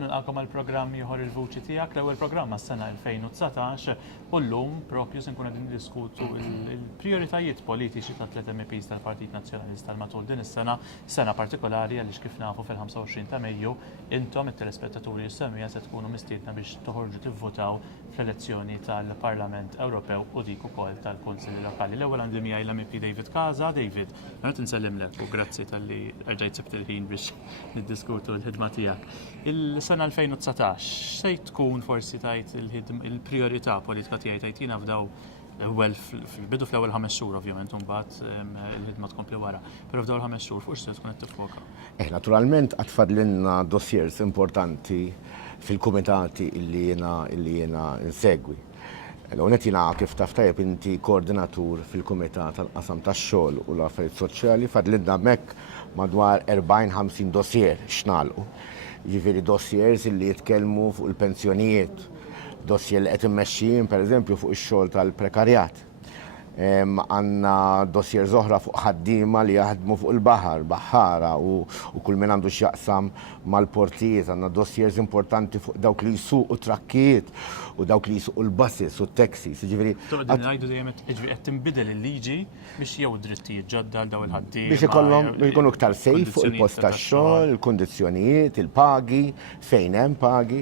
nilqakom għall-programm ieħor il-Vuċi tiegħek, l-ewwel programm għas-sena 2019 u llum propju se nkunu qegħdin niddiskutu l-prijoritajiet politiċi ta' tliet MEPs tal-Partit Nazzjonalista matul din is-sena, sena partikolari għaliex kif nafu fil-25 ta' Mejju intom it-telespettaturi s-semmija se tkunu mistiedna biex toħorġu tivvotaw fl-elezzjoni tal-Parlament Ewropew u dik ukoll tal-Kunsilli Lokali. L-ewwel għandi miegħi l-MEP David Casa. David, qed insellimlek u grazzi talli rġajt sibt il-ħin biex niddiskutu l-ħidma tiegħek. Il-sena 2019 se tkun forsi tajt il-priorità politika tiegħi tajtina f'daw ewwel fil-bidu fl-ewwel 5 xhur ovvjament imbagħad il-ħidma tkompli wara. Però f'dawn 5 xhur fuq se tkun qed tiffoka. Naturalment qatt fadlilna dossiers importanti fil-kumitati illi jiena insegwi. L-għonet jina kif taf tajjeb inti koordinatur fil-Kumitat tal-Qasam tax-xogħol u l-affarijiet soċjali fadlilna hemmhekk madwar 40-50 dossier x'nagħlqu. Jiġifieri dossiers illi jitkellmu fuq il-pensjonijiet, dossier li qed immexxijin pereżempju fuq ix-xogħol tal-prekarjat. Għandna dossier oħra fuq ħaddiema li jaħdmu fuq il-baħar, baħħara u kull min għandu x'jaqsam mal-portijiet, għandna dossiers importanti fuq dawk li jsuqu trakkijiet u dawk li jsuqu l-buses u t-taxis. Toqgħod ngħidu dejjem qed tinbidel il-liġi biex jew drittijiet ġodda daw il-ħaddiema. Biex ikollhom ikunu iktar sejf fuq il-post tax-xogħol, il-kundizzjonijiet, il-pagi, fejn hemm pagi.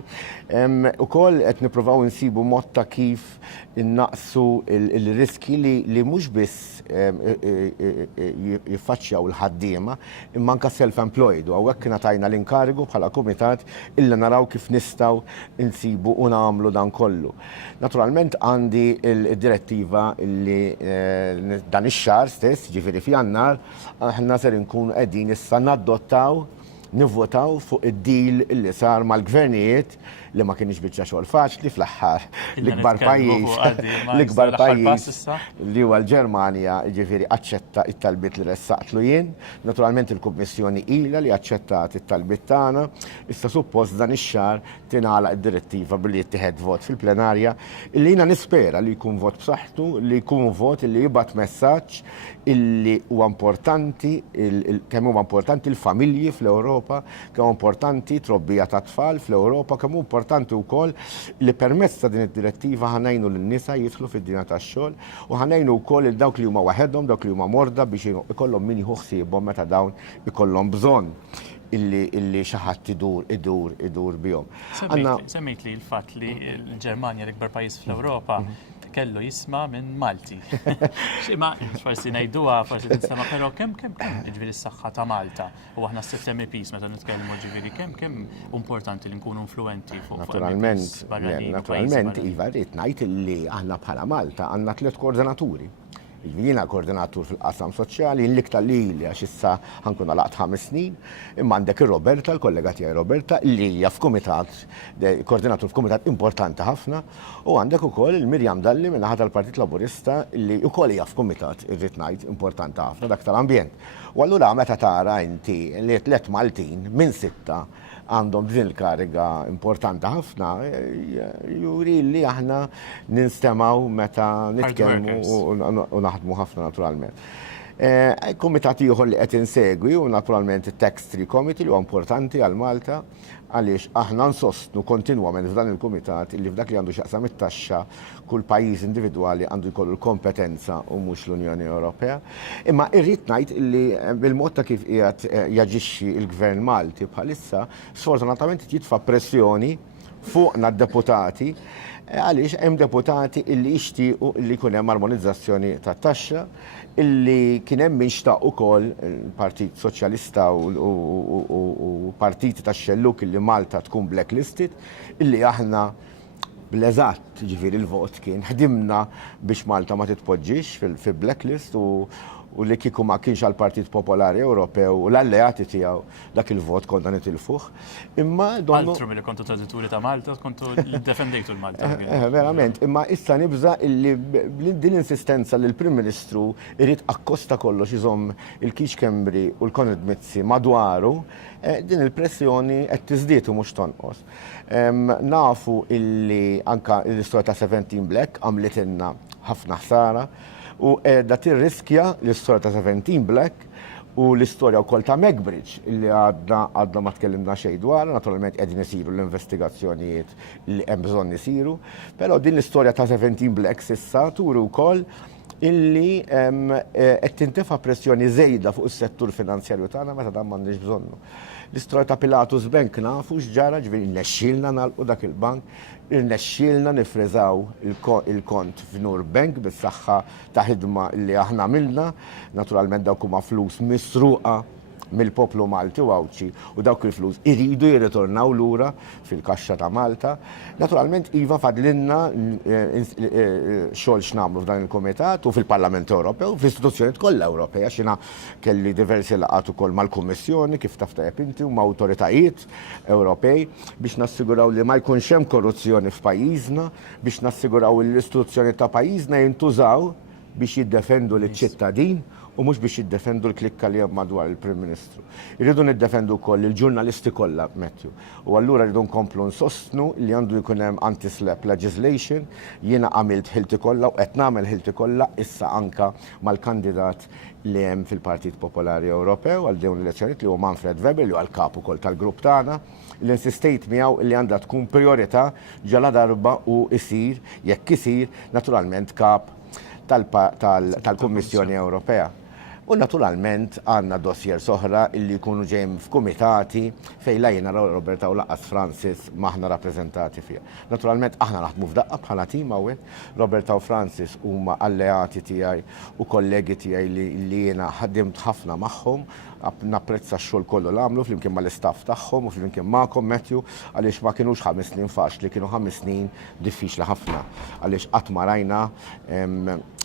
Ukoll qed nippruvaw insibu mod ta' kif innaqsu il-riski li mhux biss jiffaċċjaw il-ħaddiema imma anke self-employed u hawnhekk ngħatajna l-inkarigu bħala kumitat illa naraw kif nistgħu insibu u nagħmlu dan kollu. Naturalment għandi il-direttiva li dan ix-xahar stess, ġifieri f'Jannar, aħna ser inkunu qegħdin issa nadottaw nivvotaw fuq id-deal li sar mal-gvernijiet li ma kienx biċċa xogħol faċli fl-aħħar. L-ikbar pajjiż li huwa l-Ġermanja ġifieri aċċetta it-talbiet li ressaqtlu jien. Naturalment il-Kummissjoni ilha li aċċettat it-talbiet tagħna. Issa suppost dan ix-xahar tingħalaq id-direttiva billi jittieħed vot fil-plenarja illi jiena nispera li jkun vot b'saħħtu, li jkun vot illi jibgħat messaġġ illi huwa importanti kemm huwa importanti l-familji fl-Ewropa, kemm importanti trobbija ta' tfal fl-Ewropa, kemm importanti wkoll li permezz ta' din id-direttiva ħanejnu lin-nisa jidħlu fid-dinja tax-xogħol u ħanejnu wkoll il dawk li huma waħedhom, dawk li huma morda biex ikollhom min jieħu ħsiebhom meta dawn ikollhom bżonn illi xi ħadd idur bihom. Semmejt li l-fatt li l-Ġermanja l-ikbar pajjiż fl-Ewropa kellu jisma' minn Malti. Ma forsi ngħiduha, forsi tinstema' però kemm ġifieri s-saħħa ta' Malta u aħna s-sitt MEPs meta nitkellmu ġifieri kemm importanti li nkunu influenti fuq Naturalment iva rrid ngħid illi aħna bħala Malta għandna 3 koordinaturi. Jiena koordinatur fil-qasam soċjali, l-iktar li għax issa ħankun għalaqt 5 snin, imma għandek ir-Roberta, l-kollega tiegħi Roberta, li hija f'kumitat, koordinatur f'kumitat importanti ħafna, u għandek ukoll il-Mirjam Dalli minn naħa tal-Partit Laburista li wkoll hija f'kumitat irrid ngħid importanti ħafna dak tal-ambjent. U allura meta tara inti li 3 Maltin minn 6 għandhom din il-kariga importanti ħafna, juri li aħna ninstemaw meta nitkellmu u naħdmu ħafna naturalment. Komitati ieħor li qed insegwi u naturalment it-Tax 3 Committee li huwa importanti għal Malta għaliex aħna nsostnu kontinwament f'dan il-kumitat li f'dak li għandu x'jaqsam it-taxxa kull pajjiż individwali għandu jkollu l-kompetenza u mhux l-Unjoni Ewropea. Imma irrid ngħid li bil-mod ta' kif qiegħed jaġixxi l-Gvern Malti bħalissa sfortunatament jitfa' pressjoni fuqna d-deputati għaliex hemm deputati illi jixtiequ illi jkun hemm armonizzazzjoni tat-taxxa illi kien hemm min xtaq ukoll il-Partit Soċjalista u partiti tax-xelluk illi Malta tkun blacklisted illi aħna bl-eżatt ġifieri il-vot kien ħdimna biex Malta ma titpoġġix fil-blacklist u li kieku ma kienx għal Partit Popolari Ewropew u l-alleati tiegħu dak il-vot konna nitilfuh. Imma Altru milli kontu tradituri ta' Malta, kontu defendejtu l-Malta. Verament, imma issa nibża illi din l-insistenza li l-Prim Ministru irid akkosta kollox iżomm il-Kix Kembri u l-Konrad Mizzi madwaru, din il-pressjoni qed tiżdied u mhux tonqos. Nafu illi anka l-istorja ta' 17 Black għamlitilna ħafna ħsara u da tirriskja l-istorja ta' 17 Black U l-istorja wkoll ta' Megbridge illi għadna ma tkellimna xejn dwar, naturalment qegħdin isiru l-investigazzjonijiet li hemm bżonn isiru, però din l-istorja ta' 17 Blacks issa turu wkoll illi qed tintefa' pressjoni żejda fuq is-settur finanzjarju tagħna meta dan m'għandniex bżonnu. L-istorja ta' Pilatus Bank nafu x'ġara ġifieri nexxielna nagħlqu dak il-bank, irnexxielna nifreżaw il-kont f'Nur Bank bis-saħħa ta' ħidma li aħna għamilna, naturalment dawk huma flus misruqa mill-poplu Malti u Awċi u dawk il-flus iridu jirritornaw lura fil-kaxxa ta' Malta. Naturalment iva fadlinna xogħol x'nagħmlu f'dan il-Kumitat u fil-Parlament Ewropew, fl-istituzzjonijiet kollha Ewropej għax jiena kelli diversi laqgħat ukoll mal-Kummissjoni kif taf tajjeb inti u ma' awtoritajiet Ewropej biex nassiguraw li ma jkunx hemm korruzzjoni f'pajjiżna, biex nassiguraw li l-istituzzjonijiet ta' pajjiżna jintużaw biex jiddefendu l-ċittadin u mhux biex jiddefendu l-klikka li hemm madwar il-Prim Ministru. Irridu niddefendu wkoll il-ġurnalisti kollha Matthew. U allura rridu nkomplu nsostnu li għandu jkun hemm anti-slap legislation, jiena għamilt ħilti kollha u qed nagħmel ħilti kollha issa anka mal-kandidat li hemm fil-Partit Popolari Ewropew għal dawn l-elezzjonijiet li huwa Manfred Weber li huwa l-kap ukoll tal-grupp tagħna, li insistejt miegħu li għandha tkun priorità ġala darba u isir jekk isir naturalment kap tal-Kummissjoni Ewropea. U naturalment għandna dossier soħra illi jkunu ġejjin f'kumitati fejn lajna Roberta u laqas Francis maħna rappreżentati fiha. Naturalment aħna naħdmu f'daqqa bħala tim hawnhekk, Roberta u Francis huma alleati tiegħi u kollegi tiegħi li jiena ħaddimt ħafna magħhom, napprezza x-xogħol kollu l-għamlu flimkien mal-istaff tagħhom u flimkien magħkom Matthew għaliex ma kinux 5 snin faċli, kienu 5 snin diffiċli ħafna għaliex qatt ma rajna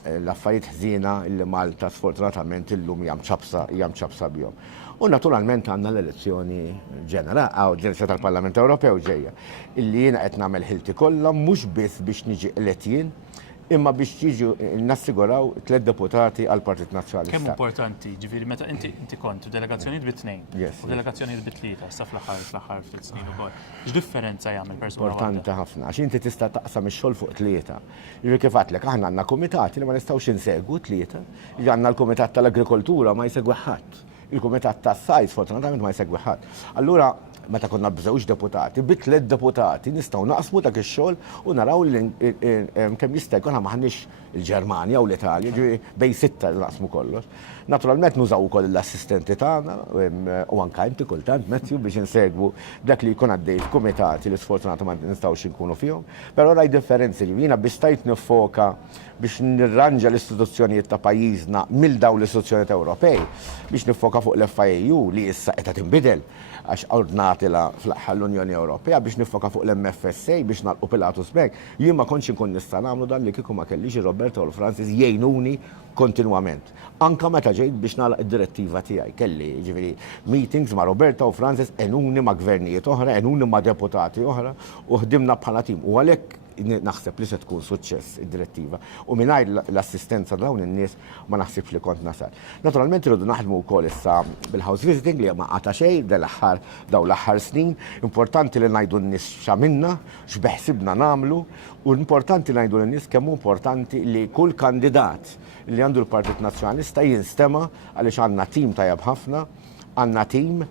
l-affarijiet ħżiena illi Malta sfortunatament illum jam ċabsa bihom. U naturalment għandna l-elezzjoni ġenerali tal-Parlament Ewropew ġejja illi jiena qed nagħmel ħilti kollha mhux biss biex niġi elett jien imma biex jiġu nassiguraw 3 deputati għal Partit Nazzjonalista. Kemm importanti, ġifieri meta inti kont delegazzjonijiet bit-2 u delegazzjonijiet bit-3 sa fl-aħħar ftit snin ukoll. X'differenza jagħmel persuna waħda? Importanti ħafna għax inti tista' taqsam ix-xogħol fuq 3. Jiġri kif għadlek aħna għandna kumitati li ma nistgħux insegwu 3. Għandna l-Kumitat tal-Agrikoltura ma jsegwi ħadd. Il-Kumitat tas-Sajt fortunatament ma jsegwi ħadd. Allura meta konna bżewġ deputati, b'3 deputati nistgħu naqsmu dak ix-xogħol u naraw li kemm jista' jkun maħniex il-Ġermanja u l-Italja, ġifieri bejn 6 naqsmu kollox. Naturalment nużaw ukoll l-assistenti tagħna u anke inti kultant Matthew biex insegwu dak li jkun għaddej f'kumitati li sfortunatament ma nistgħux inkunu fihom, però raj differenzi li jiena biex stajt nifoka biex nirranġa l-istituzzjonijiet ta' pajjiżna mill dawn l-istituzzjonijiet Ewropej biex nifoka fuq l-FIU li issa qed tinbidel għax ordnatila fl-aħħar l-Unjoni Ewropea biex nifoka fuq l-MFSA biex nagħlqu Pilatus Bank. Jien ma kontx inkun nista' nagħmlu dan li kieku ma kellix Roberta u Francis jgħinuni kontinwament. Anka meta ġejt biex nagħlaq id-direttiva tiegħi kelli ġifieri meetings ma' Roberta u Francis enuni ma' gvernijiet oħra, enuni ma' deputati oħra u ħdimna bħala tim. U għalhekk naħseb li se tkun suċċess id-direttiva u mingħajr l-assistenza dawn in-nies ma naħsibx li kont nasal. Naturalment irridu naħdmu wkoll issa bil-house visiting li ma qata xejn dawn l-aħħar snin, importanti li ngħidu n-nies x'għamilna, x'beħsibna nagħmlu u importanti ngħidu lin-nies kemm importanti li kull kandidat li għandu l-Partit Nazzjonalista jinstema' għaliex għandna tim tajjeb ħafna, għandna tim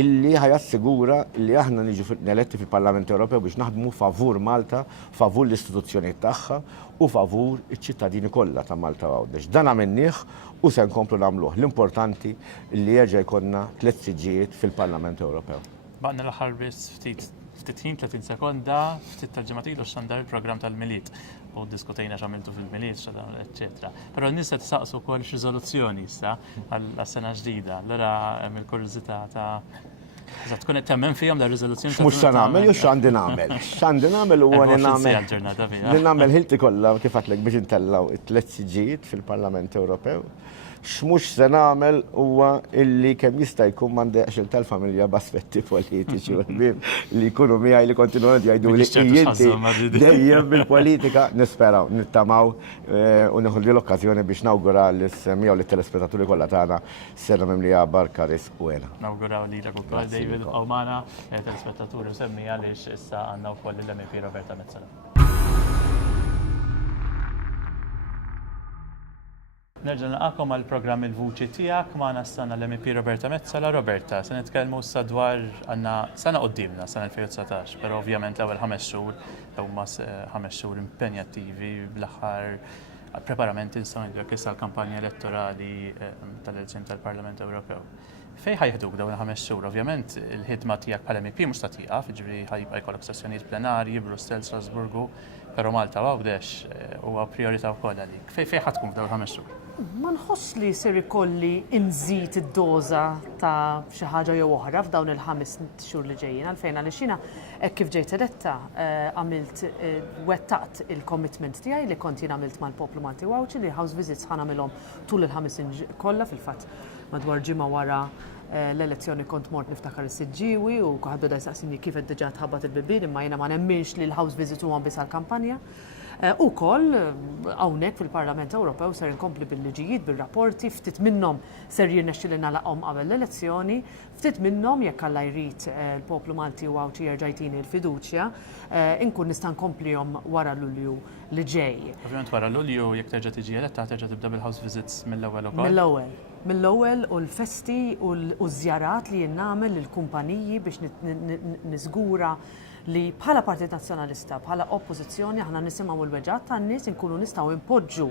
illi ħajassigura li aħna niġu eletti fil-Parlament Ewropew biex naħdmu favur Malta, favur l-istituzzjonijiet tagħha u favur iċ-ċittadini kollha ta' Malta għawdex. Dan għamilnieh u se nkomplu nagħmluh. L-importanti li jerġa' jkollna 3 siġġijiet fil-Parlament Ewropew. Baqna l-aħħar biss ftit 30 sekonda, ftit tal-ġimgħat ilu x'għandha il-programm tal-Milied u diskutejna x'għamiltu fil-Milied, eċetera. Però n-nies qed saqsu wkoll x'riżoluzzjoni issa għas-sena ġdida. Allura hemm il-kurjużità ta' tkun qed temmen fihom da riżoluzzjoni. Mhux se nagħmel jew x'għandi nagħmel. X'għandi nagħmel huwa li nagħmel ħilti kollha kif għadlek biex intellaw it-3 siġġijiet fil-Parlament Ewropew. X'mhux se nagħmel huwa illi kemm jista' jkun m'għandekx il-tal-familja b'aspetti politiċi u li jkunu miegħi li kontinwament jgħidu li inti dejjem bil-politika nisperaw, nittamaw u nieħu l-okkażjoni biex nawgura lis-semija u lit-telespettaturi kollha tagħna sena mimlija barka risq u għena. Nawguraw lilek ukoll David Qawmana, telespettaturi u semmija għaliex issa għandna wkoll l-MP Roberta Mezzola. Nerġa' nilqakom għal programm Il-Vuċi tiegħek magħna s-sena l-MP Roberta Mezzola. Roberta, se nitkellmu issa dwar għandna sena qudiemna, sena 2019, però ovvjament l-ewwel 5 xhur huma 5 xhur impenjattivi bl-aħħar preparamenti nistgħu issa l-kampanja elettorali tal-elezzjoni tal-Parlament Ewropew. Fejn ħajħduk dawn il-5 xhur? Ovvjament il-ħidma tiegħek bħala MP mhux ta' tieqaf, jiġri ħajbqa' jkollok sessjonijiet plenarji, Brussell, Strasburgu, però Malta għawdex huwa priorità wkoll għalik. Fejn ħadkun f'dawn il-5 xhur? Ma nħoss li ser ikolli inżid id-doża ta' xi ħaġa jew oħra f'dawn il-5 xhur li ġejjin għalfejn għaliex jiena hekk kif ġejt eletta għamilt wettaqt il-commitment tiegħi li kont jien għamilt mal-poplu Malti Wawċi li house visits ħanamilhom tul il-5 kollha fil-fatt madwar ġimgħa wara l-elezzjoni kont mort niftakar is-siġġiewi u ħadd beda jsaqsini kif qed diġà tħabbat il-bibien imma jiena ma nemminx li l-house visit huwa biss għall-kampanja. Ukoll hawnhekk fil-Parlament Ewropew ser inkompli bil-liġijiet, bil-rapporti, ftit minnhom ser jirnexxielna nagħlaqhom qabel l-elezzjoni, ftit minnhom jekk Alla jrid il-poplu Malti Wawċi jerġa' jtini l-fiduċja, inkun nista' nkomplihom wara Lulju li ġej. Ovvjament wara Lulju jekk terġa' tiġi eletta terġa' tibda bil-house visits mill-ewwel ukoll. Mill-ewwel u l-festi u l-żjarat li jien nagħmel lill-kumpaniji biex niżgura li bħala Partit Nazzjonalista, bħala oppożizzjoni aħna nisimgħu l-weġġat tan-nies inkunu nistgħu impoġġu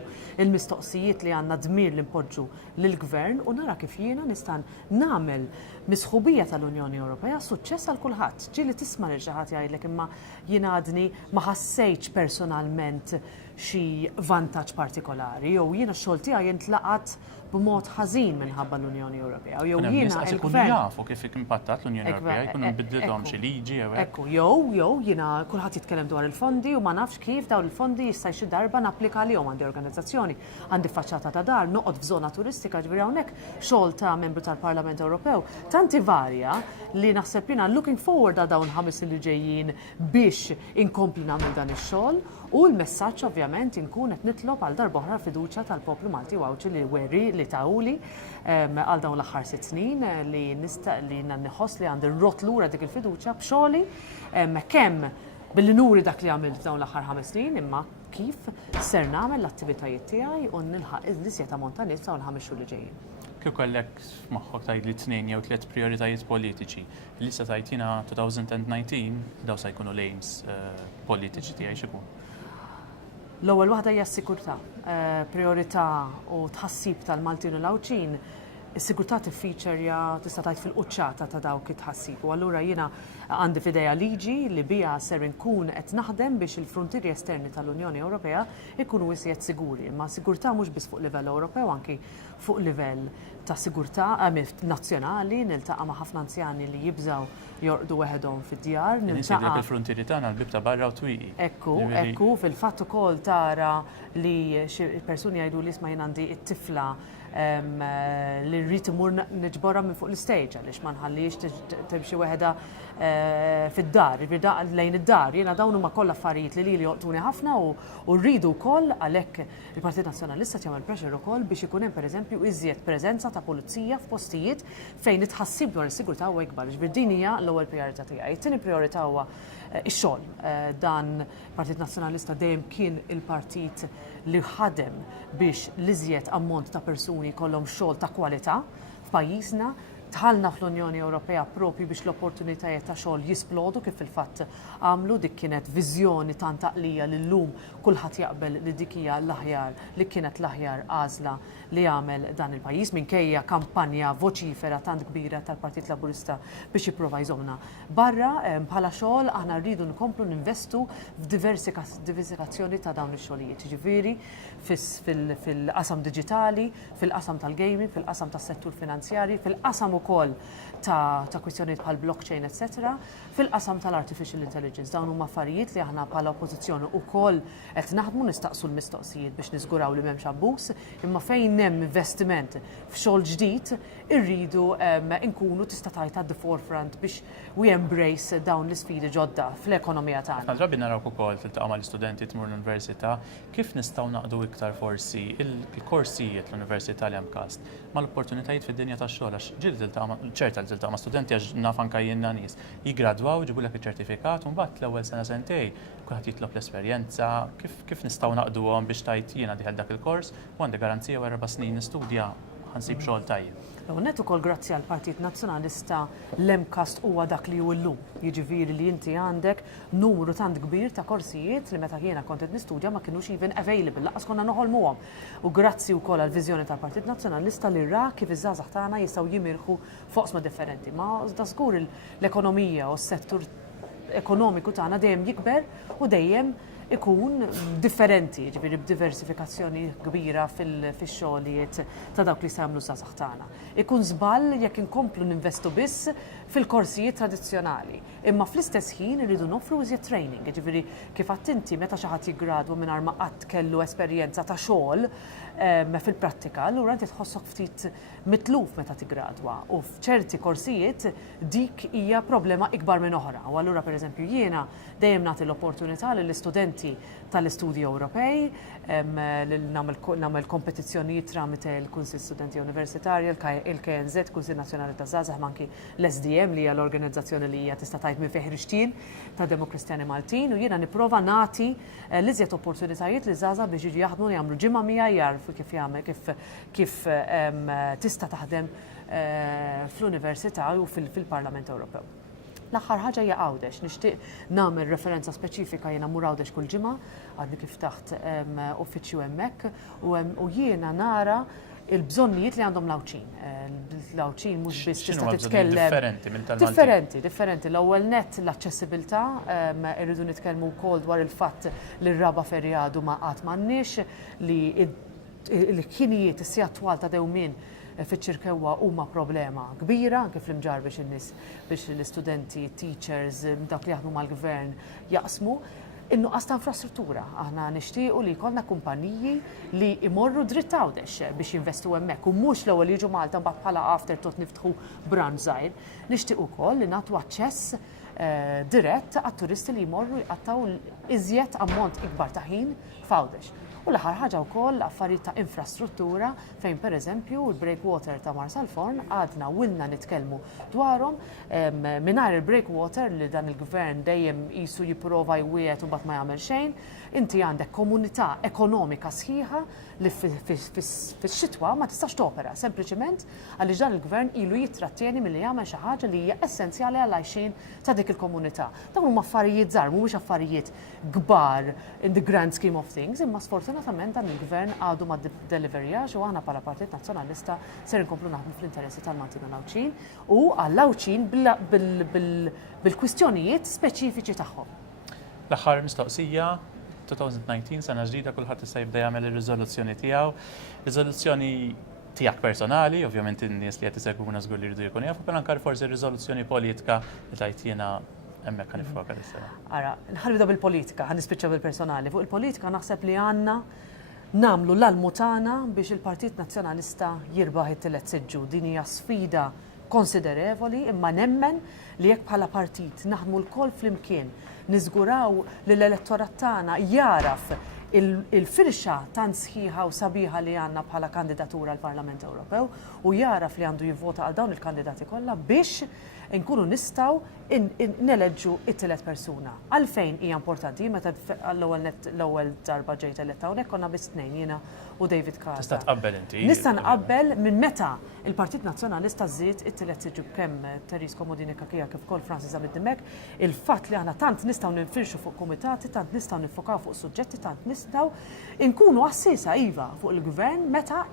il-mistoqsijiet li għandna dmir li npoġġu lill-Gvern u nara kif jiena nista' nagħmel misħubija tal-Unjoni Ewropea suċċess għal kulħadd. Ġieli tisma' lil xi ħadd jgħidlek imma jien għadni ma ħassejtx personalment xi vantaġġ partikolari jew jiena x-xogħol tiegħi intlaqat b'mod ħażin minħabba l-Unjoni Ewropea. Jew jiena ikunu jafu kif impattat l-Unjoni Ewropea, jkunu nbiddilhom xi liġi jew hekk. Jew jiena kulħadd jitkellem dwar il-fondi u ma nafx kif dawn il-fondi jista' xi darba napplika għalihom għandi organizzazzjoni, għandi faċċata ta' dar, noqgħod f'żona turistika ġifieri hawnhekk xogħol ta' membru tal-Parlament Ewropew tanti varja li naħseb jiena looking forward għal dawn 5 li ġejjin biex inkompli nagħmel dan ix-xogħol u l-messaġġ ovvjament inkun qed nitlob għal darba oħra fiduċja tal-poplu Malti Wawċi li weri li tawli għal dawn l-aħħar 6 snin li nħoss li għandi rrott lura dik il-fiduċja b'xogħli kemm billi nuri dak li għamilt f'dawn l-aħħar 5 snin imma kif ser nagħmel l-attivitajiet tiegħi u nilħaq iż-nisja ta' montanizza dawn il-5 xhur li ġejjin. Kif kollek f'moħħok tgħidli 2 jew 3 prijoritajiet politiċi li se tgħidilna 2019 daw se jkunu l-aims politiċi tiegħi x'ikun? L-ewwel waħda hija s-sigurtà. Priorità u tħassib tal-Maltin u l-Awċin, is-sigurtà tiffiċerja tista' tgħid fil-quċċata ta' dawk it-tħassib. U allura jiena għandi f'idejja liġi li biha ser inkun qed naħdem biex il-frontieri esterni tal-Unjoni Ewropea ikunu iżjed siguri. Ma sigurtà mhux biss fuq livell Ewropew, anki fuq livell ta' sigurtà nazzjonali, niltaqa' ma' ħafna anzjani li jibżgħu jorqdu weħedhom fid-djar. Niltaqa' il-frontieri tagħna l-bib ta' barra u twieqi. Ekku, fil-fatt ukoll tara li xi persuni jgħidu li isma' jien għandi t-tifla li rrid imur niġborha minn fuq l-istage għaliex ma nħallix timxi weħda fid-dar, lejn id-dar. Jiena dawn huma kollha affarijiet li joqtuni ħafna u rridu wkoll għalhekk il-Partit Nazzjonalista jagħmel pressure ukoll biex ikun hemm pereżempju iżjed preżenza ta' pulizija f'postijiet fejn itħassib dwar is-sigurtà huwa ikbar. Ġifier din hija l-ewwel prijorità tiegħi. It-tieni prijorità huwa ix-xogħol. Dan il-Partit Nazzjonalista dejjem kien il-partit li ħadem biex l-iżjed ammont ta' persuni kollhom xogħol ta' kwalità f'pajjiżna. Tħallna fl-Unjoni Ewropea propju biex l-opportunitajiet ta' xogħol jisplodu kif fil-fatt għamlu dik kienet viżjoni tant taqlija li llum kulħadd jaqbel li dik hija l-aħjar li kienet l-aħjar għażla li għamel dan il-pajjiż minkejja kampanja voċifera tant kbira tal-Partit Laburista biex jipprova jżomna barra bħala xogħol aħna rridu nkomplu ninvestu f'diversifikazzjoni ta' dawn ix-xogħlijiet. Ġifieri fil-qasam diġitali, fil-qasam tal-gaming, fil-qasam tas-settur finanzjarji, fil-qasam ukoll ta' kwistjonijiet bħal blockchain, etc. Fil-qasam tal-artificial intelligence. Dawn huma affarijiet li aħna bħala oppożizzjoni wkoll qed naħdmu nistaqsu l-mistoqsijiet biex niżguraw li m'hemmx abbuż, imma fejn hemm investiment f'xogħol ġdid irridu nkunu tista' tgħid at the forefront biex we embrace dawn l-isfidi ġodda fl-ekonomija tagħna. Drabi naraw ukoll tiltaqa' mal-istudenti tmur l-università kif nistgħu naqdu iktar forsi il-korsijiet l-università li hemm kast mal-opportunitajiet fid-dinja tax-xogħol għax ġieli ċerta li tiltaqa' ma' studenti għax naf anke jiena nies jiggradwaw jġibulek iċ-ċertifikat u mbagħad l-ewwel sena sentej kulħadd jitlob l-esperjenza kif nistgħu naqduhom biex tajt jiena diħel dak il-kors u għandi garanzija wara 4 snin nistudja ħansib xogħol tajjeb. Net ukoll grazzi għal Partit Nazzjonalista l-MCAST huwa dak li hu llum. Jiġifieri li inti għandek numru tant kbir ta' korsijiet li meta jiena kont qed nistudja ma kinux even available laqas konna noħolmuhom. U grazzi wkoll għall viżjoni tal-Partit Nazzjonalista li ra kif iż-żgħażagħ tagħna jistgħu jimirħu f'oqsma differenti. Ma da żgur l-ekonomija u s-settur ekonomiku tagħna dejjem jikber u dejjem ikun differenti, ġifieri b'diversifikazzjoni kbira fix-xogħlijiet ta' dawk li jagħmlu żgħażagħ tagħna. Ikun żball jekk inkomplu ninvestu biss fil-korsijiet tradizzjonali. Imma fl-istess ħin irridu noffru iżjed training, ġifieri kif qatt inti meta xi ħadd jiggradwa mingħajr ma qatt kellu esperjenza ta' xogħol fil-prattika, allura inti tħossok ftit mitluf meta tiggradwa u f'ċerti korsijiet dik hija problema ikbar minn oħra. U allura pereżempju jiena dejjem nagħti l-opportunità lill-istudenti tal-istudji Ewropej nagħmel kompetizzjonijiet tramite l-Kunsill Studenti Universitarja, il-KNZ, Kunsill Nazzjonali taż-Żgħażagħ, manki l-SDM li hija l-organizzazzjoni li hija tista' tgħid minn fejn ħrixtien ta' Demokristjani Maltin u jiena nipprova nagħti l-iżjed opportunitajiet li żgħażagħ biex jiġu jaħdmu li jagħmlu ġimgħa mija jarfu kif jagħmel kif tista' taħdem fl-Università u fil-Parlament Ewropew. L-aħħar ħaġa hija Għawdex, nixtieq nagħmel referenza speċifika jiena mur Għawdex kull ġimgħa għadni kif taħt uffiċċju hemmhekk u jiena nara il-bżonnijiet li għandhom l-Awċin. L-Awċin mhux biss tista' titkellem differenti. L-ewwel nett l-aċċessibilità, irridu nitkellmu wkoll dwar il-fatt li r-raba ferjadu ma qatt m'għandniex li l-ħinijiet is-sija twal ta' dewmien fiċ-ċirkewwa huma problema kbira anke fl-imġar biex in-nies biex l-istudenti, teachers, dawk li jaħdmu mal-gvern jaqsmu. In-nuqqas ta' infrastruttura. Aħna nixtiequ li jkollna kumpaniji li imorru dritt Għawdex biex jinvestu hemmhekk u mhux l-ewwel jiġu Malta mbagħad bħala afterthought niftħu branch żgħir. Nixtieq ukoll li nagħtu aċċess dirett għat-turisti li jmorru jqattaw iżjed ammont ikbar ta' ħin f'Għawdex. U l-aħħar ħaġa wkoll affarijiet ta' infrastruttura fejn pereżempju l-breakwater ta' Marsalforn għadna wilna nitkellmu dwarhom mingħajr il-breakwater li dan il-gvern dejjem qisu jipprova jwiegħed u mbagħad ma jagħmel xejn, inti għandek komunità ekonomika sħiħa li fix-xitwa ma tistax topera, sempliċement għaliex dan il-gvern ilu jittrattieni milli jagħmel xi ħaġa li hija essenzjali għal għajxin ta' dik il-komunità. Dawn huma affarijiet żgħar, mhumiex affarijiet kbar in the grand scheme of things, imma sfortunatament dan il-gvern għadu ma deliverjax u aħna bħala Partit Nazzjonalista ser inkomplu naħdmu fl-interessi tal-Maltin u l-Awċin u għall-Awċin bil-kwistjonijiet speċifiċi tagħhom. L-aħħar mistoqsija 2019 sena ġdida kulħadd issa jibda jagħmel ir-riżoluzzjoni tiegħu. Riżoluzzjoni tiegħek personali, ovvjament in-nies li qed isegwuna żgur li jridu jkunu jafu, però anke forsi riżoluzzjoni politika li tajt jiena hemmhekk ħan nifoka is-sena. Ara, nħallibda bil-politika, ħan nispiċċa bil-personali. Fuq il-politika naħseb li għandna nagħmlu l-almu tagħna biex il-Partit Nazzjonalista jirbaħ it-tielet siġġu. Din hija sfida konsiderevoli imma nemmen li jekk bħala partit naħdmu l-koll flimkien niżguraw li l-elettorat tagħna jaraf il-firxa tant sħiħa u sabiħa li għandna bħala kandidatura għall Parlament Ewropew u jaraf li għandu jivvota għal dawn il-kandidati kollha biex nkunu nistgħu neleġġu it-tielet persuna. Għalfejn hija importanti meta l-ewwel darba ġejt eletta hawnhekk konna biss tnejn jiena u David Casa. Tista' tqabbel inti. Nista' nqabbel minn meta il-Partit Nazzjonalista żied it-tielet siġġu kemm Teresa Comodini Kakija kif ukoll Francis Abid-Dimek, il-fatt li aħna tant nistgħu ninfirxu fuq kumitati, tant nistgħu nifokaw fuq suġġetti, tant nistgħu nkunu assisa iva fuq il-gvern meta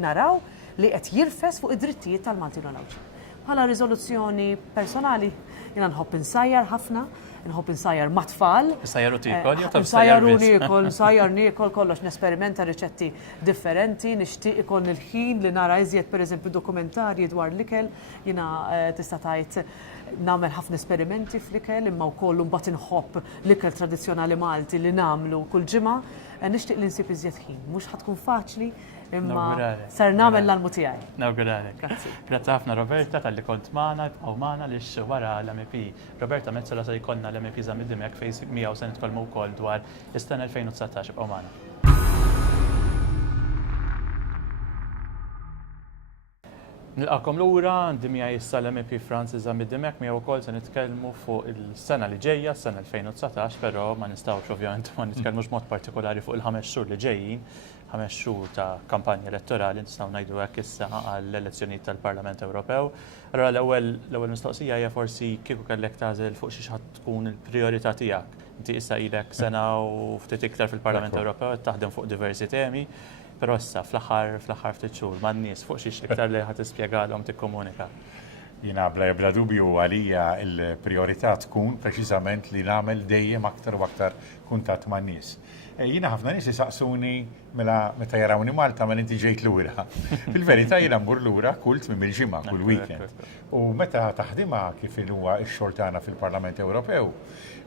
naraw li qed jirfes fuq id-drittijiet tal-Maltin u l-Awċin. Bħala riżoluzzjoni personali jiena nħobb insajjar ħafna, nħobb insajjar mat-tfal. Insajjar u tikol, jew taf insajjar niekol kollox nesperimenta riċetti differenti, nixtieq ikun il-ħin li nara iżjed pereżempju dokumentarji dwar l-ikel, jiena tista' tgħid nagħmel ħafna esperimenti fl-ikel imma wkoll mbagħad inħobb l-ikel tradizzjonali Malti li nagħmlu kull ġimgħa, nixtieq li nsib iżjed ħin. Mhux ħatkun faċli imma sar nagħmel l-almu tiegħi. Nawguralek. Grazzi ħafna Roberta tal-li kont magħna u magħna lix wara l-MP. Roberta Mezzola se jkollna l-MP Żamid-Dimek fejn miegħu se nitkellmu wkoll dwar is-sena 2019 ibqgħu magħna. Nilqakom lura għandi miegħi issa l-MP Francis Zamiddimek miegħu wkoll se nitkellmu fuq il-sena li ġejja, s-sena 2019, però ma nistgħux ovvjament ma nitkellmux mod partikolari fuq il-5 xhur li ġejjin, 5 xhur ta' kampanja elettorali nistgħu ngħidu hekk issa għall-elezzjonijiet tal-Parlament Ewropew. Allura l-ewwel mistoqsija hija forsi kieku kellek tagħżel fuq xi ħadd tkun il-prijorità tiegħek. Inti issa ilek sena u ftit iktar fil-Parlament Ewropew taħdem fuq diversi temi. Però issa fl-aħħar ftit xhur man-nies fuq xi iktar li ħadd tispjegalhom tikkomunika. Jiena bla dubju għalija l-priorità tkun preċiżament li nagħmel dejjem aktar u aktar kuntatt man-nies. Jiena ħafna nies isaqsuni meta jarawni Malta mela inti ġejt lura. Fil-verità jiena mmur lura kull tmiem il-ġimgħa, kull weekend. U meta taħdimha kif huwa x-xogħol tagħna fil-Parlament Ewropew,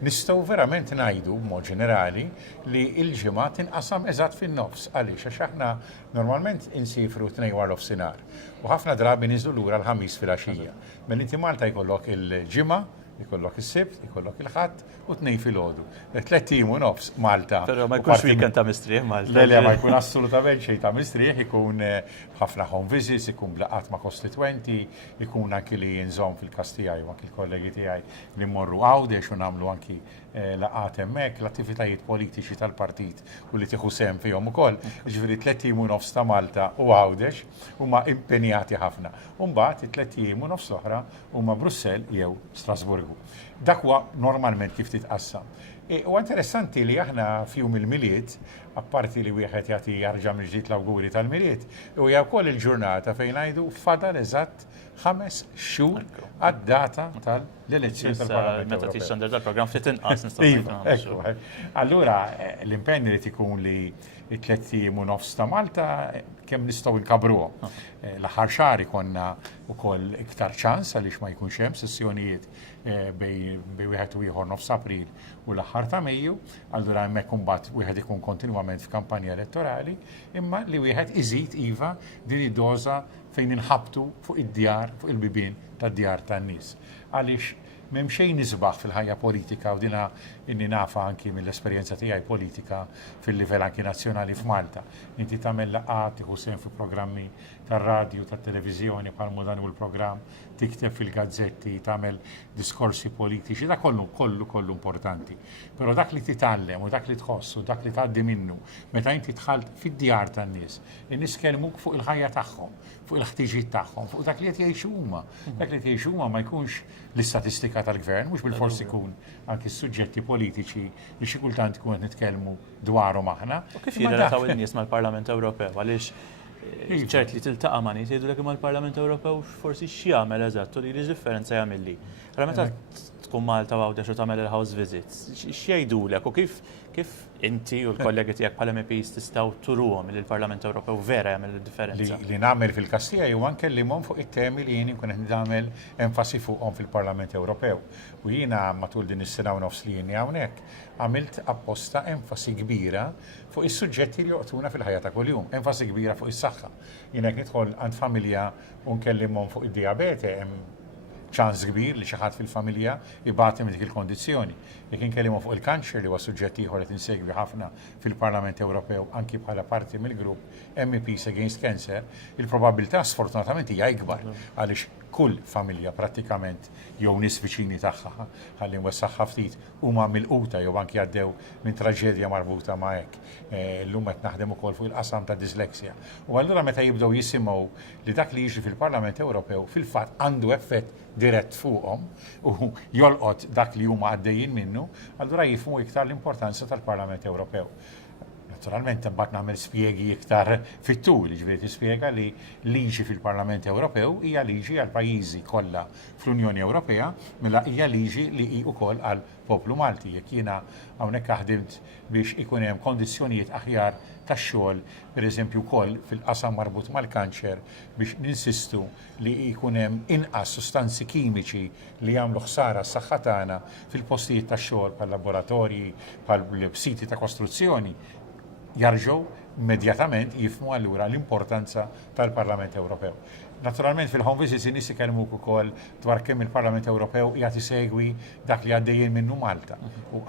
nistgħu verament ngħidu b'mod ġenerali li l-ġimgħa tinqasam eżatt fin-nofs għaliex għax aħna normalment insifru tnejn wara l-ofsinhar u ħafna drabi niżlu lura l-ħamis fil-għaxija. Mela inti Malta jkollok il-ġimgħa, jkollok is-sibt, jkollok il-ħadd u tnejn filgħodu. 3 tim u nofs Malta. Però ma jkunx weekend ta' mistrieħ Malta. Le ma jkun assolutament xejn ta' mistrieħ, ikun ħafna home visits, ikun blaqat ma' kostituenti, ikun anki li jinżomm fil-każ tiegħi u anki l-kollegi tiegħi li mmorru għawdex u nagħmlu anki laqat hemmhekk l-attivitajiet politiċi tal-partit u li tieħu sehem fihom ukoll. Jiġifieri 3 tim u nofs ta' Malta u għawdex huma impenjati ħafna. U mbagħad 3 tim u nofs oħra huma Brussell jew Strasburgu. Dak huwa normalment kif titqassam. U interessanti li aħna fjum il-miliet, apparti li wieħed jagħti jarġa' mill-ġdid l-awguri tal-miliet, u hija wkoll il-ġurnata fejn ngħidu fadal eżatt 5 xhur għad-data tal-elezzjoni tal-Parlament. Meta tixxandar tal-programm ftit inqas nistgħu. Allura l-impenn li ikun li it-3 tim u nofs ta' Malta kemm nistgħu nkabruhom. L-aħħar xahar ikonna wkoll iktar ċans għaliex ma jkunx hemm sessjonijiet bej wieħed u ieħor nofs April u l-aħħar ta' Mejju, allura hemmhekk imbagħad wieħed ikun kontinwament f'kampanja elettorali, imma li wieħed iżid iva din id-doża fejn inħabtu fuq id-djar, fuq il-bibien tad-djar tan-nies. Għaliex m'hemm xejn nisbaħ fil-ħajja politika u dina inni nafa anki mill-esperjenza tiegħi politika fil-livell anki nazzjonali f'Malta. Inti tagħmel laqgħat, tieħu sehem fi programmi tar-radju, tat-televiżjoni bħal dan u l-programm, tikteb fil-gazzetti, tagħmel diskorsi politiċi, da kollu importanti. Però dak li titgħallem u dak li tħoss u dak li tgħaddi minnu meta inti dħalt fid-djar tan-nies, in-nies kellmuk fuq il-ħajja tagħhom, fuq il-ħtiġijiet tagħhom, fuq dak li qed jgħixu huma. Dak li qed jgħixu huma ma jkunx l-istatistika tal-gvern, mhux bil-forsi jkun anki s-suġġetti politiċi li xi kultant ikun qed nitkellmu dwarhom aħna. U kif jirrelataw in-nies mal-Parlament Ewropew għaliex ċert li tiltaqa' ma' nies jgħidulek mal-Parlament Ewropew forsi x'jagħmel eżatt u li differenza jagħmel li. Ara meta tkun Malta għawdex u tagħmel il-house visits, x'jgħidulek u kif inti u l-kollegi tiegħek bħala MPs tistgħu turuhom li l-Parlament Ewropew vera jagħmel differenza. Li nagħmel fil-każ tiegħi huwa nkellimhom fuq it-temi li jien inkun qed nagħmel enfasi fuqhom fil-Parlament Ewropew. U jiena matul din is-sena u nofs li jieni hawnhekk għamilt apposta enfasi kbira fuq is-suġġetti li joqtuna fil-ħajja ta' kuljum, enfasi kbira fuq is-saħħa. Jien hekk nidħol għand familja u nkellimhom fuq id-diabete ċans kbir li xi ħadd fil-familja ibati minn dik il-kondizzjoni. Jekk inkellimhom fuq il-kanċer li huwa suġġett ieħor qed insegwi ħafna fil-Parlament Ewropew anki bħala parti mill-grupp MEPs Against Cancer, il-probabilità sfortunatament hija ikbar għaliex kull familja prattikament jew nies viċini tagħha ħalli nwessaħħa ftit huma milquta jew anki għaddew minn traġedja marbuta ma' hekk. Llum qed naħdem ukoll fuq il-qasam ta' disleksja. U allura meta jibdew jisimgħu li dak li jiġri fil-Parlament Ewropew fil-fatt għandu effett dirett fuqhom u jolqot dak li huma għaddejjin minnu, allura jifhmu iktar l-importanza tal-Parlament Ewropew. Naturalment imbagħad nagħmel spjegi iktar fit-tul, jiġifieri tispjega li liġi fil-Parlament Ewropew hija liġi għal pajjiżi kollha fl-Unjoni Ewropea mela hija liġi li hi wkoll għal poplu Malti. Jekk jiena hawnhekk ħdimt biex ikun hemm kondizzjonijiet aħjar tax-xogħol, pereżempju wkoll fil-qasam marbut mal-kanċer biex ninsistu li jkun hemm inqas sustanzi kimiċi li jagħmlu ħsara s-saħħa tagħna fil-postijiet tax-xogħol bħal-laboratorji, bħal-siti ta' kostruzzjoni, jarġgħu immedjatament jifhmu allura l-importanza tal-Parlament Ewropew. Naturalment fil-home visits in-nies ikellmuk ukoll dwar kemm il-Parlament Ewropew qiegħed isegwi dak li għaddejjin minnu Malta. U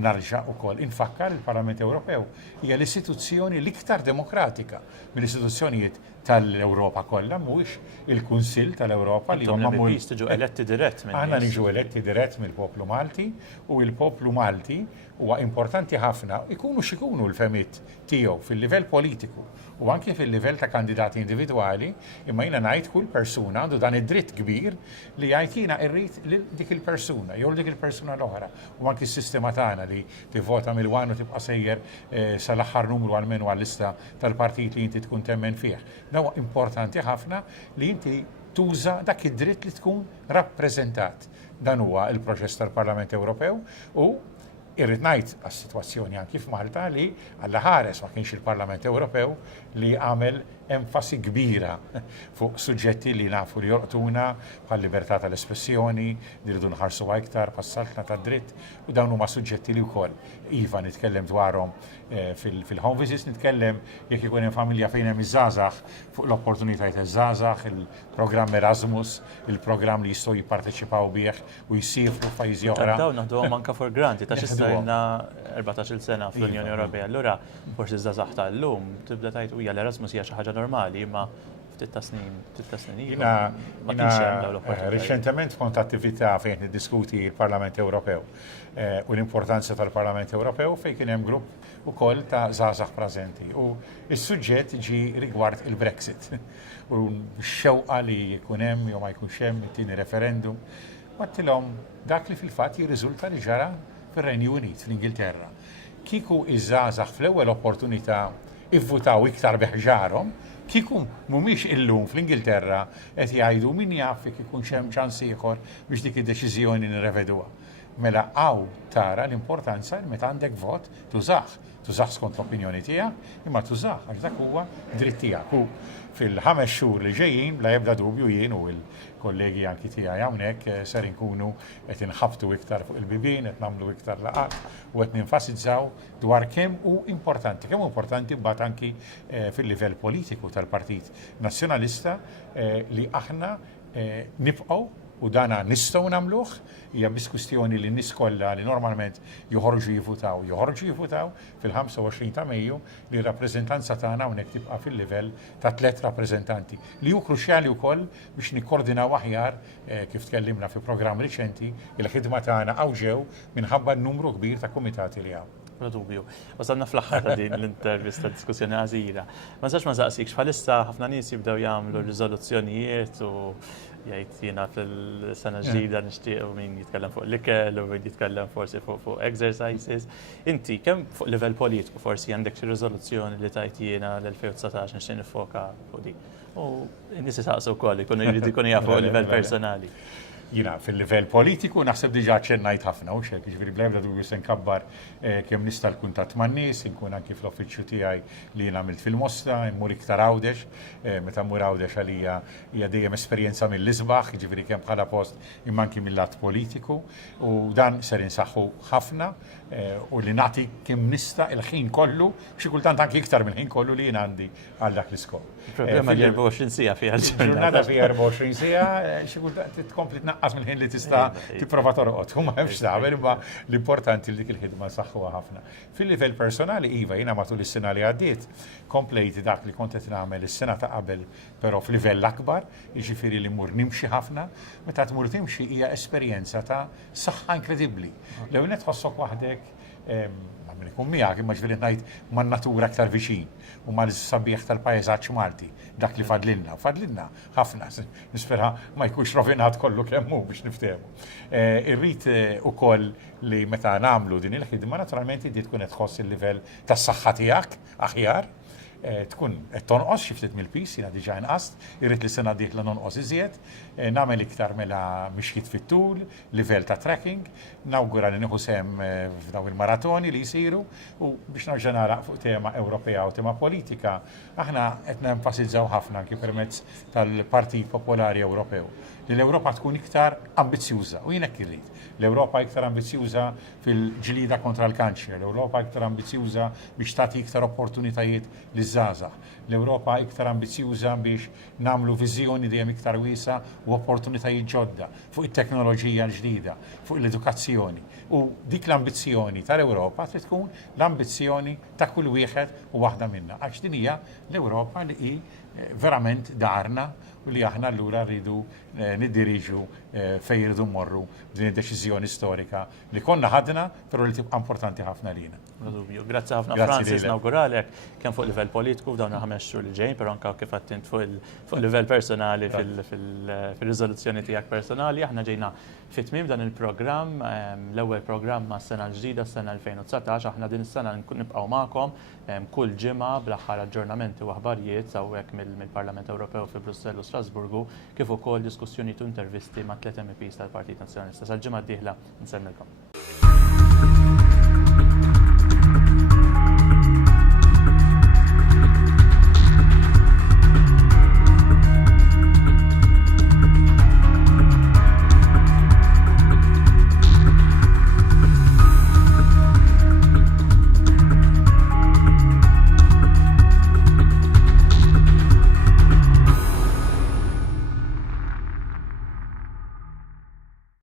narġa' ukoll infakkar il-Parlament Ewropew hija l-istituzzjoni l-iktar demokratika mill-istituzzjonijiet tal-Ewropa kollha mhuwiex il-Kunsill tal-Ewropa li huma tiġu eletti dirett minn aħna niġu eletti dirett mill-poplu Malti u l-poplu Malti huwa importanti ħafna ikunu x'ikunu l-femiet tiegħu fil-livell politiku u anke fil-livell ta' kandidati individwali, imma jiena ngħid kull persuna għandu dan id-dritt kbir li jgħid jiena rrid lil dik il-persuna, jew dik il-persuna l-oħra. U anke s-sistema tagħna li tivvota mill-wan u tibqa' sejjer sal-aħħar numru għall-menu għall-lista tal-partit li inti tkun temmen fih. Daw importanti ħafna li inti tuża dak id-dritt li tkun rappreżentat. Dan huwa il-proċess tal-Parlament Ewropew u irrid ngħid għas-sitwazzjoni anki f'Malta li Alla ħares ma kienx il-Parlament Ewropew li għamel enfasi kbira fuq suġġetti li nafu li jorqtuna bħal libertà tal-espressjoni, li rridu nħarsu iktar passaltna tad-dritt u dawn huma suġġetti li wkoll iva nitkellem dwarhom fil-home visits, nitkellem jekk ikun hemm familja fejn hemm iż-żgħażagħ fuq l-opportunitajiet iż-żgħażagħ, il-programm Erasmus, il-programm li jistgħu jipparteċipaw bih u jsifru f'pajjiżi oħra. Dawn naħduhom anke for granted għax istajna 14-il sena fl-Unjoni Ewropea. Allura forsi żgħażagħ tal-lum tibda tgħid hija l-Erasmus hija xi ħaġa normali, ma ftit ta' snin Jiena riċentement kont attività fejn niddiskuti l-Parlament Ewropew u l-importanza tal-Parlament Ewropew fejn kien hemm grupp ukoll ta' żgħażagħ preżenti u s-suġġett ġi rigward il-Brexit u x-xewqa li jkun hemm jew ma jkunx hemm it-tieni referendum. Għattilhom dak li fil-fatt jirriżulta li ġara fir-Renju Unit fl-Ingilterra. Kieku iż-żgħażagħ fl-ewwel opportunità ivvutaw iktar beħġarhom, kieku mhumiex illum fl-Ingilterra qed jgħidu min jaf jekk ikun hemm ċans ieħor biex dik id-deċiżjoni nirrevedуha. Mela hawn tara l-importanza li meta għandek vot tużaħ skont l-opinjoni tiegħek, imma tużaħ għax dak huwa dritt tiegħek. U fil-5 xhur li ġejjin bla ebda dubju jien u l-kollegi anki tiegħi hawnhekk ser inkunu qed inħabtu iktar fuq il-bibien, qed nagħmlu iktar laqat u qed ninfasizzaw dwar kemm hu importanti mbagħad anki fil-livell politiku tal-Partit Nazzjonalista li aħna nibqgħu u dana nistgħu nagħmluh hija biss kwistjoni li n-nies kollha li normalment joħorġu jivvutaw fil-25 ta' Mejju li r-rappreżentanza tagħna hawnhekk tibqa' fil-livell ta' 3 rappreżentanti li hu kruċjali wkoll biex nikkoordinaw aħjar kif tkellimna fi programm riċenti il-ħidma tagħna ġew minħabba n-numru kbir ta' kumitati li hawn. Dubju. Wasalna fl-aħħar ta' din l-intervista diskussjoni għażira. Ma sax ma saqsikx bħalissa ħafna nies jibdew jagħmlu riżoluzzjonijiet u jgħid jiena fil-sena ġdida nixtieq min jitkellem fuq l-ikel u min jitkellem forsi fuq exercises. Inti kemm fuq livell politiku forsi għandek xi riżoluzzjoni li tajt jiena l-2019 nixtieq nifoka fuq di. U n-nies isaqsu wkoll jridu jafu fuq livell personali. Jina, fil-livell politiku naħseb diġa ċennajt ħafna u xek, ġviri blebda dubju sen kabbar kem nista l-kuntat man nies, inkun anki fl-offiċċju tiegħi li jien għamilt fil-Mostra, immur iktar Għawdex, meta mmur Għawdex għalija hija dejjem esperjenza mill-isbaħ, ġviri kemm bħala post imma anki mill-lat politiku u dan ser insaħħu ħafna u li nagħti kemm nista il-ħin kollu, xi kultant anki iktar mill-ħin kollu li jien għandi għal dak l-iskop. Problema li 24 sija fiha ġurnata fiha 24 sija, xi kultant titkompli tnaqqas mill-ħin li tista' tipprova torqod. Huma hemmx tagħmel imma l-importanti li dik il-ħidma saħħuha ħafna. Fil-livell personali iva jiena matul is-sena li għaddiet komplejt dak li kont qed nagħmel is-sena ta' qabel però f'livell akbar, jiġifieri li mmur nimxi ħafna, meta tmur timxi hija esperjenza ta' saħħa inkredibbli. L-ewwel tħossok waħdek min ikun miegħek imma ġifieri ngħid man-natura aktar viċin u mal-sabiħ tal-pajjeżaġġ Malti, dak li fadlilna ħafna, nispera ma jkunx rovinat kollu kemm hu biex niftehmu. Irrid ukoll li meta nagħmlu din il-ħidma naturalment inti tkun qed tħoss il-livell tas-saħħa tiegħek aħjar, tkun qed tonqos xi ftit mill-pis jiena diġà inqast, irrid li sena dieħla nonqos iżjed, nagħmel iktar mela mixjiet fit-tul, livell ta' trekking, nawgura li nieħu sehem f'dawn il-maratoni li jsiru u biex nerġa' naraq fuq tema Ewropea u tema politika, aħna qed nenfasizzaw ħafna anke permezz tal-Partit Popolari Ewropew li l-Ewropa tkun iktar ambizzjuża u jien hekk irrid. L-Ewropa iktar ambizzjuża fil-ġlida kontra l-kanċer, l-Ewropa iktar ambizzjuża biex tagħti iktar opportunitajiet liż-żgħażagħ, l-Ewropa iktar ambizzjuża biex nagħmlu viżjoni dejjem iktar wiesa u opportunitajiet ġodda fuq it-teknoloġija l-ġdida, fuq l-edukazzjoni. U dik l-ambizzjoni tal-Ewropa trid tkun l-ambizzjoni ta' kull wieħed u waħda minnha. Għax din hija l-Ewropa li hi verament darna u li aħna allura rridu niddiriġu fejn irridu mmorru din id-deċiżjoni storika li konna ħadna però li tibqa' importanti ħafna lina. Grazzi ħafna Francis, nawguralek kemm fuq livell politiku f'dawn il-5 xhur li ġejjin, però anke kif qed fuq livell personali fil-riżoluzzjoni tiegħek personali. Aħna ġejna fit-tmiem dan il-programm, l-ewwel programm mas-sena l-ġdida, s-sena 2019, aħna din is-sena nibqgħu magħkom kull ġimgħa bl-aħħar aġġornamenti u aħbarijiet hawnhekk mill-Parlament Ewropew fi Brussell u Strasburgu, kif ukoll diskussjonijiet u intervisti ma' 3 MPs tal-Partit Nazzjonalista. Sal-ġimgħa d-dieħla nsemmilkom.